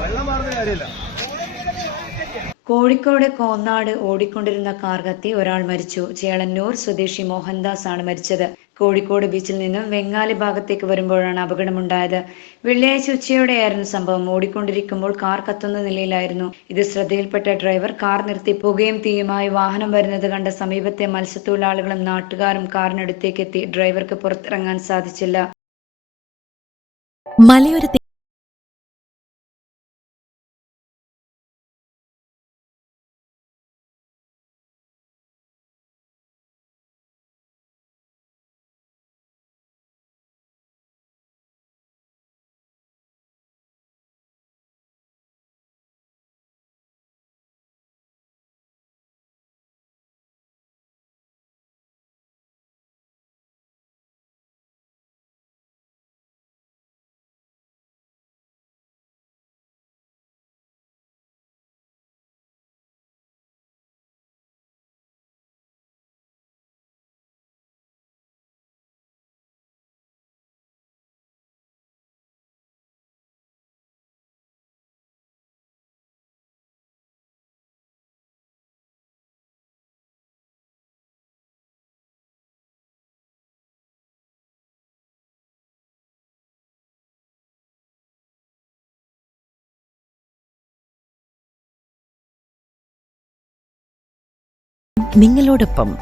വെള്ളം മാറുന്ന കാര്യമില്ല. കോഴിക്കോട് കോന്നാട് ഓടിക്കൊണ്ടിരുന്ന കാർ കത്തി ഒരാൾ മരിച്ചു. ചേളന്നൂർ സ്വദേശി മോഹൻദാസ് ആണ് മരിച്ചത്. കോഴിക്കോട് ബീച്ചിൽ നിന്നും വെങ്ങാലി ഭാഗത്തേക്ക് വരുമ്പോഴാണ് അപകടമുണ്ടായത്. വെള്ളിയാഴ്ച ഉച്ചയോടെയായിരുന്നു സംഭവം. ഓടിക്കൊണ്ടിരിക്കുമ്പോൾ കാർ കത്തുന്ന നിലയിലായിരുന്നു. ഇത് ശ്രദ്ധയിൽപ്പെട്ട ഡ്രൈവർ കാർ നിർത്തി പുകയും തീയുമായി വാഹനം വരുന്നത് കണ്ട സമീപത്തെ മത്സ്യത്തൊഴിലാളികളും നാട്ടുകാരും കാറിനടുത്തേക്ക് എത്തി ഡ്രൈവർക്ക് പുറത്തിറങ്ങാൻ സാധിച്ചില്ല. മലയോരത്തെ നിങ്ങളോടൊപ്പം